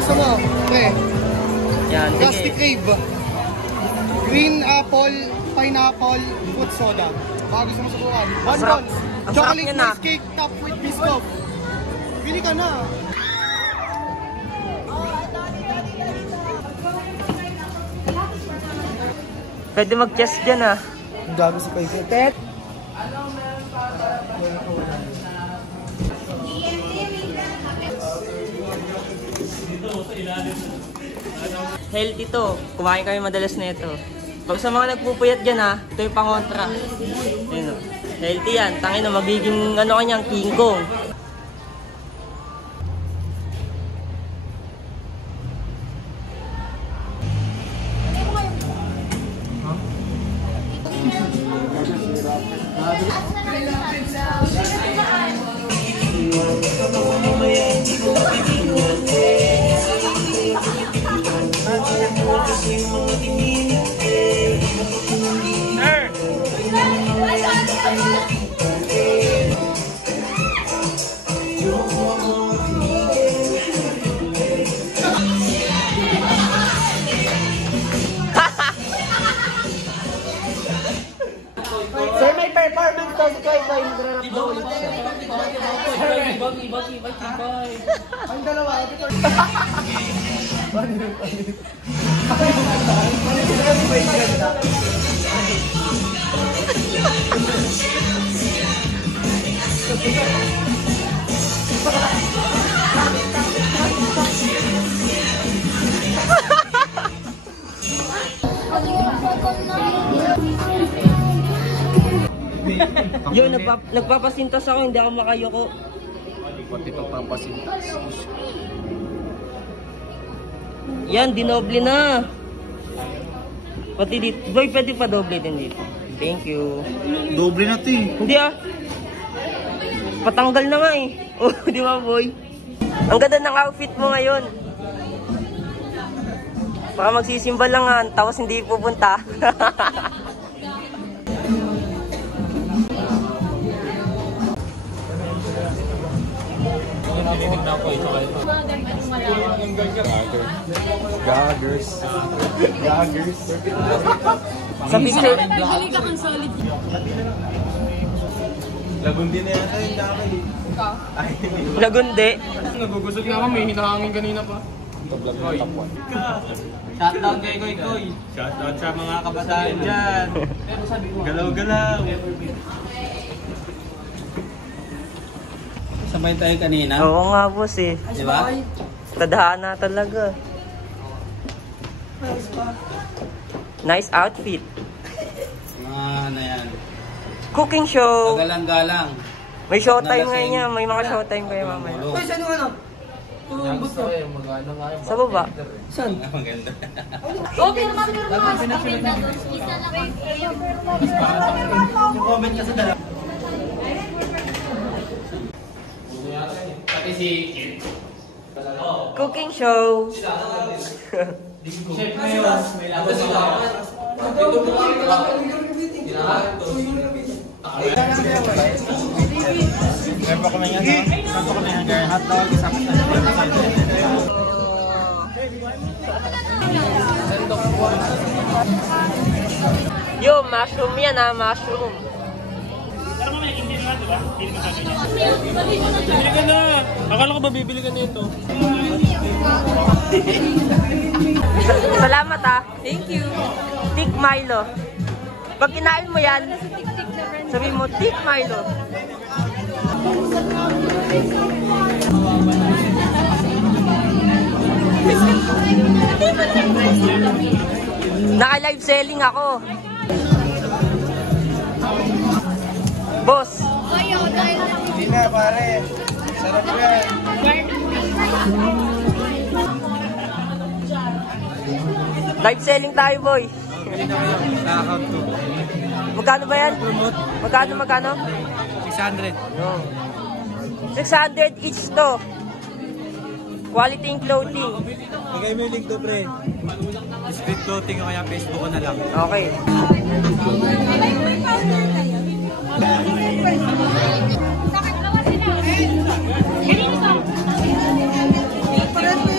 Gusto mo? Okay. Yan, Plastic Crave. Green apple, pineapple, fruit soda. Baka gusto mo subukan. Bonbons. Chocolate ice cake top with biscuit. Pili ka na. Pwede mag-chess dyan ah. Ang gabi sa kayo. Tet! Healthy to. Kumain kami madalas na ito. Pag sa mga nagpupuyat dyan ha, ito yung pangontra. Ayun o. Healthy yan. Tangin na magiging ano kanyang King Kong. Sir, may performance to si Koy Koy. Magranap na ulit siya. Ang dalawa. Yo, nagpapasintas ako, hindi ako makayoko. Pati ito pampasintas. Yan, dinoble na. Pati dito. Boy, pwede pa doble din dito. Thank you. Doble na ito eh. Hindi ah. Patanggal na nga eh. Oh, di ba boy? Ang ganda ng outfit mo ngayon. Baka magsisimba lang nga, tapos hindi pupunta. Gaggers. Gaggers. Sa picture. Bili ka kang solid. Lagundi na yata yung dami. Lagundi. Nagugusog na kami, hinahangin kanina pa. Shoutout kay Koy Koy. Shoutout sa mga kabataan dyan. Galaw-galaw. Sabay tayo kanina. Oo nga boss eh. Diba? Tadhana talaga. Nice outfit. Ano yan. Cooking show. Galang-galang. May showtime ngayon niya. May mga showtime kayo mamaya. Ay, saan yung ano? Sa baba. Saan? Maganda. Okay naman, pero Comment ka sa dalawa. Pati si Kit. Cooking show. Chef ngayon. May laban sila. Meron pa kami yan, no? Meron pa kami yan, hotdog, isang Yo, mushroom yan ah, mushroom. Pero mamaya, hindi na diba? Hindi na sabi. Bibili ka na! Akala ko ba bibili ka na ito? Salamat ah. Thank you. Tik Milo. Pag kinain mo yan, sabihin mo, Tik Milo. Naka-live selling ako. Boss. Hindi na pare. Sarap yan. Live selling tayo, boy. Nakakount ko. Magkano ba yan? Magkano? 600. No. 600 each to. Quality in clothing. Bigay mo yung link to, pre. Street clothing o kaya Facebook ko na lang. Okay.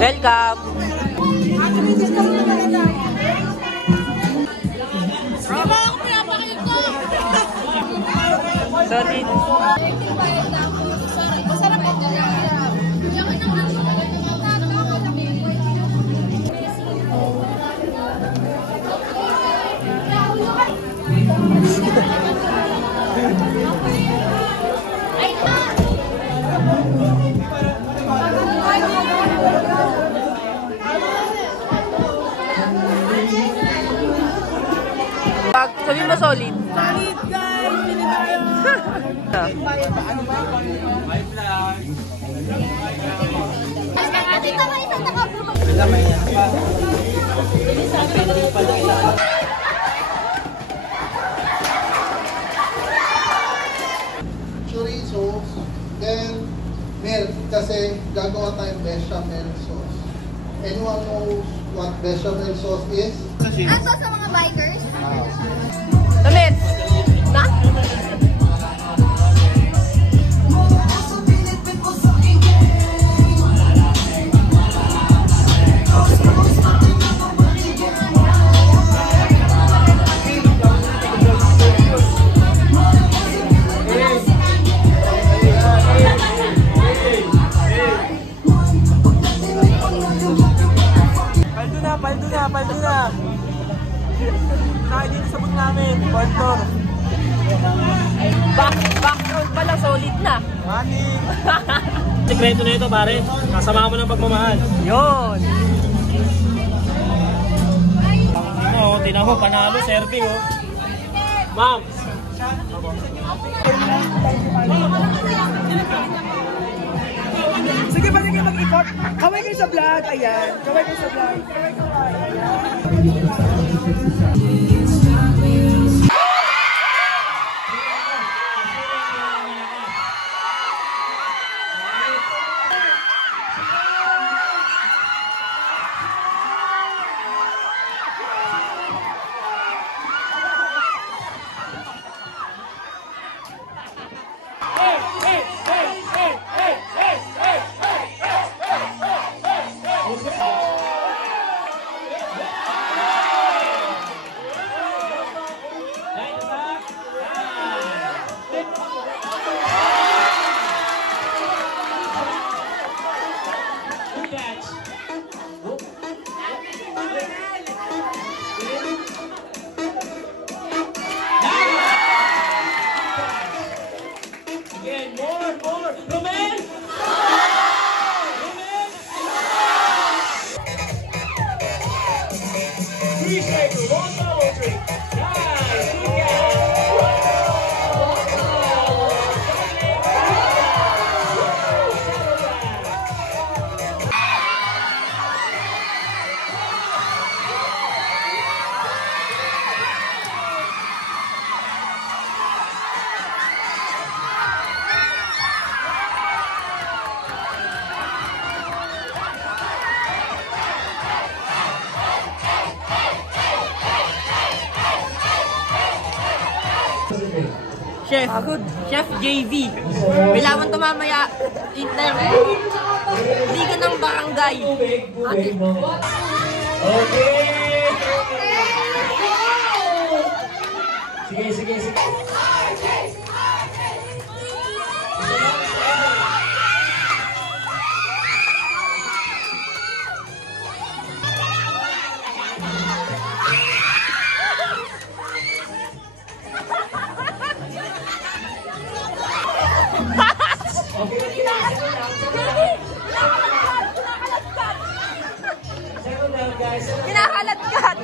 Welcome. Solid. Pag sabi mo solid. Solid guys! Pili tayo! Chorizo, then milk kasi gagawa tayong bechamel sauce. Anyone knows what bechamel sauce is? Ano sa mga bikers? Damit. Na? Paldo na. Nakay dito sa bag namin. Paltor. Background pala, solid na. Money. Sekreto na ito, pare. Kasama mo ng pagmamahal. Yun. Tinan mo, panalo, serving, oh. Ma'am. Sige, pwede kayo mag-ikot. Kaway kayo sa vlog. Ayan. Kaway kayo sa vlog. Kaway. Ayan. Chef. Chef JV. May laban to mamaya. Inter. Liga ng barangay. Okay. Sige. Kinakalat-kat.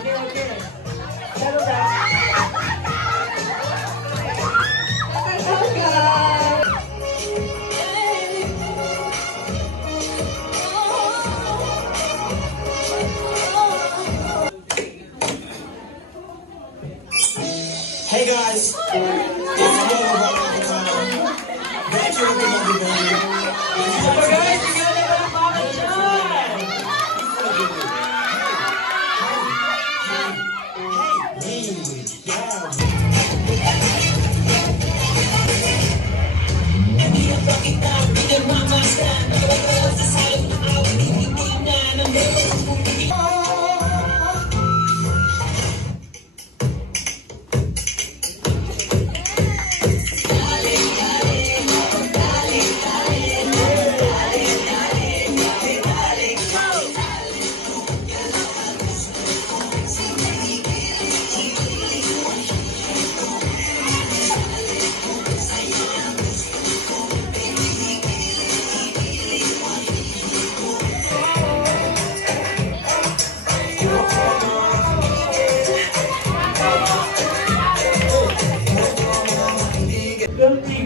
Hey guys, it's Yo Back here with everybody.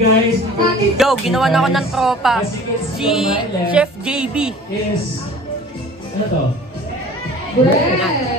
guys. Yo, ginawa na ako ng tropa. Si Chef JB. Is, ano to? Bread.